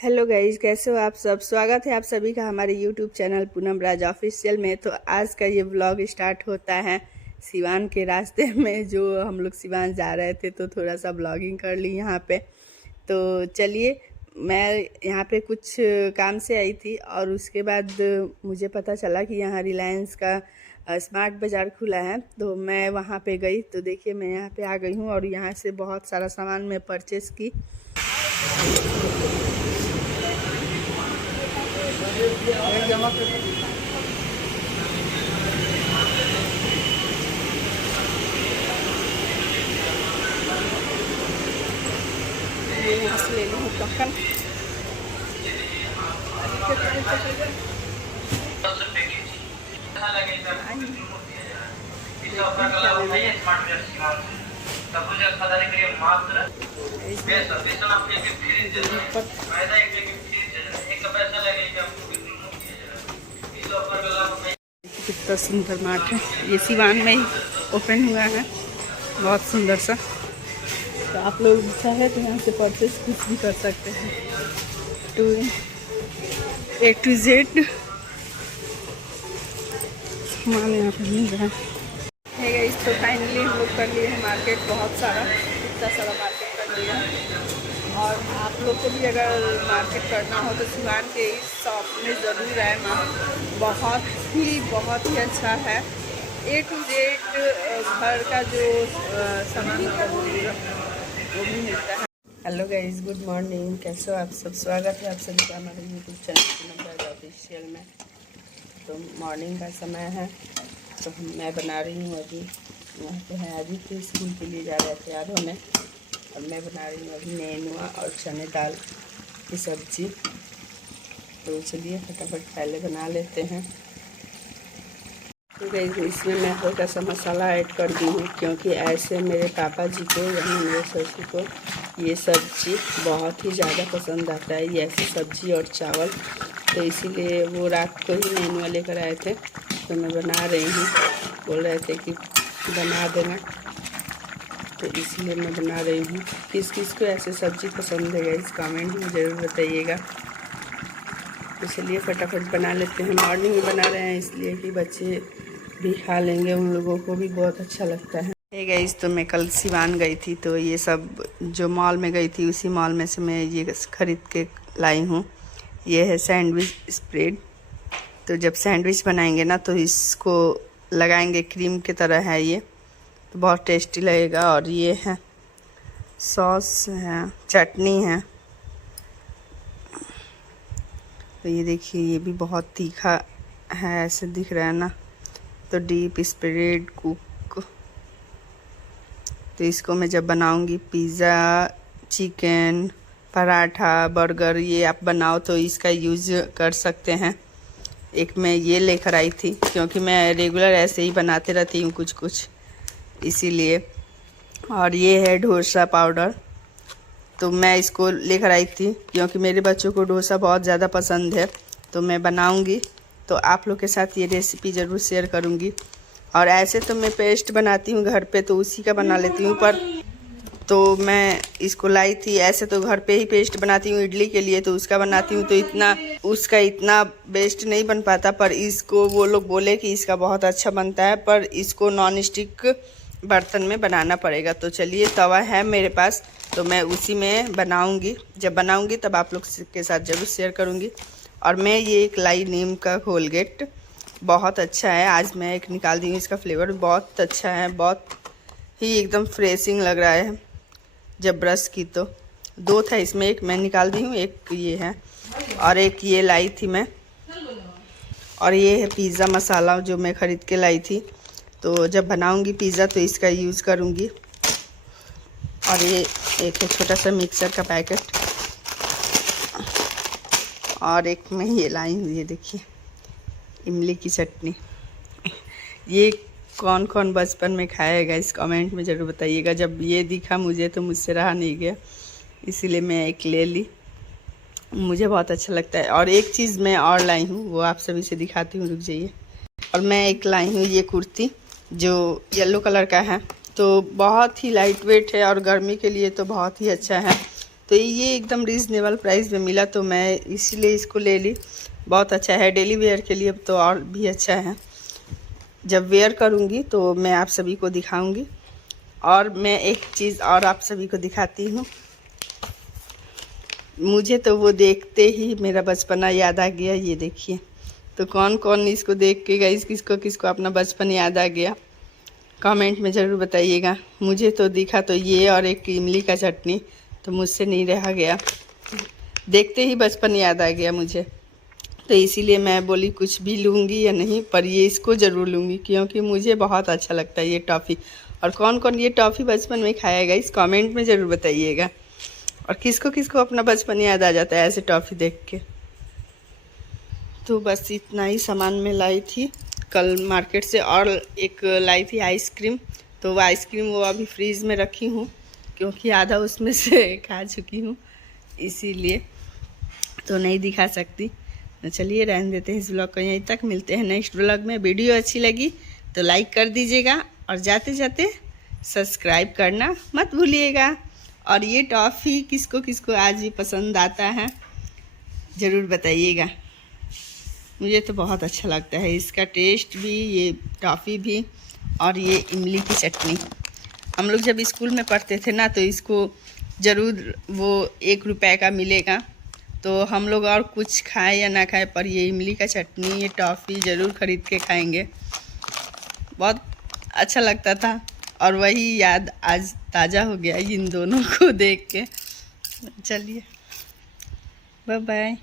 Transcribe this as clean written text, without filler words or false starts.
Hello guys, कैसे हो आप सब। स्वागत है आप सभी का हमारे यूट्यूब चैनल पूनम राज ऑफिशियल में। तो आज का ये व्लॉग स्टार्ट होता है सिवान के रास्ते में। जो हम लोग सिवान जा रहे थे तो थोड़ा सा व्लॉगिंग कर ली यहाँ पे। तो चलिए, मैं यहाँ पे कुछ काम से आई थी और उसके बाद मुझे पता चला कि यहाँ रिलायंस का स्मार्ट बाज़ार खुला है। तो मैं वहाँ पे गई तो देखिए मैं यहाँ पे आ गई हूँ और यहाँ से बहुत सारा सामान मैं परचेज़ की। यहाँ से ले लूँ टोकन। कितना सुंदर मार्ट है, ये सिवान में ही ओपन हुआ है, बहुत सुंदर सा। तो आप लोग चाहे तो यहाँ से परचेज कुछ भी कर सकते हैं। A to Z सामान यहाँ पर मिल रहा है गाइस। तो फाइनली हम लोग कर लिए हैं मार्केट, बहुत सारा, इतना सारा मार्केट कर लिया है। और आप लोग को भी अगर मार्केट करना हो तो सिवान के इस शॉप में ज़रूर रहना, बहुत ही अच्छा है। A to Z घर का जो सामान वो भी मिलता है। हेलो गाइस, गुड मॉर्निंग, कैसे हो आप सब। स्वागत है आप सभी का हमारे यूट्यूब चैनल पूनम राज ऑफिशियल में। तो मॉर्निंग का समय है तो मैं बना रही हूँ अभी, यहाँ पे है अभी तो स्कूल के लिए जा रहे थे तैयार होने, और मैं बना रही हूँ अभी नेनुआ और चने दाल की सब्ज़ी। तो चलिए फटाफट पहले बना लेते हैं। तो गाइस इसमें मैं हल्का सा मसाला ऐड कर दी हूँ, क्योंकि ऐसे मेरे पापा जी को यानी मेरे ससुर को ये सब्ज़ी बहुत ही ज़्यादा पसंद आता है, ये ऐसी सब्ज़ी और चावल। तो इसीलिए वो रात को ही नेनुआ लेकर आए थे तो मैं बना रही हूँ, बोल रहे थे कि बना देना, तो इसलिए मैं बना रही हूँ। किस किस को ऐसे सब्ज़ी पसंद है गाइस, कमेंट में ज़रूर बताइएगा। तो चलिए फटाफट बना लेते हैं। मॉर्निंग में बना रहे हैं इसलिए कि बच्चे भी खा लेंगे, उन लोगों को भी बहुत अच्छा लगता है। हे गाइस, तो मैं कल सिवान गई थी तो ये सब जो मॉल में गई थी उसी मॉल में से मैं ये ख़रीद के लाई हूँ। ये है सैंडविच स्प्रेड। तो जब सैंडविच बनाएंगे ना तो इसको लगाएंगे, क्रीम की तरह है ये, तो बहुत टेस्टी लगेगा। और ये है सॉस है, चटनी है। तो ये देखिए ये भी बहुत तीखा है, ऐसे दिख रहा है ना। तो डीप स्प्रेड कुक। तो इसको मैं जब बनाऊंगी पिज़्ज़ा, चिकन, पराठा, बर्गर ये आप बनाओ तो इसका यूज़ कर सकते हैं। एक मैं ये लेकर आई थी क्योंकि मैं रेगुलर ऐसे ही बनाते रहती हूँ कुछ कुछ, इसीलिए। और ये है डोसा पाउडर, तो मैं इसको लेकर आई थी क्योंकि मेरे बच्चों को डोसा बहुत ज़्यादा पसंद है। तो मैं बनाऊंगी तो आप लोग के साथ ये रेसिपी ज़रूर शेयर करूंगी। और ऐसे तो मैं पेस्ट बनाती हूँ घर पे तो उसी का बना लेती हूँ, पर तो मैं इसको लाई थी। ऐसे तो घर पे ही पेस्ट बनाती हूँ इडली के लिए, तो उसका बनाती हूँ तो इतना बेस्ट नहीं बन पाता। पर इसको वो लोग बोले कि इसका बहुत अच्छा बनता है, पर इसको नॉन स्टिक बर्तन में बनाना पड़ेगा। तो चलिए तवा है मेरे पास तो मैं उसी में बनाऊंगी। जब बनाऊंगी तब आप लोग के साथ ज़रूर शेयर करूंगी। और मैं ये एक लाई नीम का कोलगेट, बहुत अच्छा है। आज मैं एक निकाल दी हूँ, इसका फ्लेवर बहुत अच्छा है, बहुत ही एकदम फ्रेशिंग लग रहा है जब ब्रश की। तो दो था इसमें, एक मैं निकाल दी हूँ, एक ये है और एक ये लाई थी मैं। और ये है पिज़्ज़ा मसाला जो मैं ख़रीद के लाई थी। तो जब बनाऊंगी पिज़्ज़ा तो इसका यूज़ करूंगी। और ये एक है छोटा सा मिक्सर का पैकेट। और एक मैं ये लाई हूँ, ये देखिए इमली की चटनी। ये कौन कौन बचपन में खाएगा इस कमेंट में ज़रूर बताइएगा। जब ये दिखा मुझे तो मुझसे रहा नहीं गया, इसीलिए मैं एक ले ली, मुझे बहुत अच्छा लगता है। और एक चीज़ मैं और लाई हूँ, वो आप सभी से दिखाती हूँ, रुक जाइए। और मैं एक लाई हूँ ये कुर्ती जो येलो कलर का है, तो बहुत ही लाइट वेट है और गर्मी के लिए तो बहुत ही अच्छा है। तो ये एकदम रीज़नेबल प्राइस में मिला तो मैं इसीलिए इसको ले ली। बहुत अच्छा है डेली वेयर के लिए, तो और भी अच्छा है। जब वेयर करूँगी तो मैं आप सभी को दिखाऊँगी। और मैं एक चीज़ और आप सभी को दिखाती हूँ। मुझे तो वो देखते ही मेरा बचपना याद आ गया। ये देखिए, तो कौन कौन इसको देख के गाइस किसको किसको अपना बचपन याद आ गया, कमेंट में ज़रूर बताइएगा। मुझे तो दिखा तो ये और एक इमली का चटनी, तो मुझसे नहीं रहा गया, देखते ही बचपन याद आ गया मुझे। तो इसीलिए मैं बोली कुछ भी लूँगी या नहीं, पर ये इसको ज़रूर लूँगी क्योंकि मुझे बहुत अच्छा लगता है ये टॉफ़ी। और कौन कौन ये टॉफ़ी बचपन में खाएगा इस कमेंट में ज़रूर बताइएगा। और किसको किसको अपना बचपन याद आ जाता है ऐसे टॉफ़ी देख के। तो बस इतना ही सामान मैं लाई थी कल मार्केट से। और एक लाई थी आइसक्रीम, तो वो आइसक्रीम वो अभी फ्रीज़ में रखी हूँ क्योंकि आधा उसमें से खा चुकी हूँ, इसीलिए तो नहीं दिखा सकती। तो चलिए रहने देते हैं इस ब्लॉग को यहीं तक। मिलते हैं नेक्स्ट ब्लॉग में। वीडियो अच्छी लगी तो लाइक कर दीजिएगा और जाते जाते सब्सक्राइब करना मत भूलिएगा। और ये टॉफ़ी किसको किसको आज भी पसंद आता है ज़रूर बताइएगा। मुझे तो बहुत अच्छा लगता है इसका टेस्ट भी, ये टॉफ़ी भी और ये इमली की चटनी। हम लोग जब स्कूल में पढ़ते थे ना तो इसको ज़रूर वो 1 रुपए का मिलेगा, तो हम लोग और कुछ खाएं या ना खाएं पर ये इमली का चटनी, ये टॉफ़ी ज़रूर ख़रीद के खाएंगे। बहुत अच्छा लगता था और वही याद आज ताज़ा हो गया इन दोनों को देख के। चलिए बाय बाय।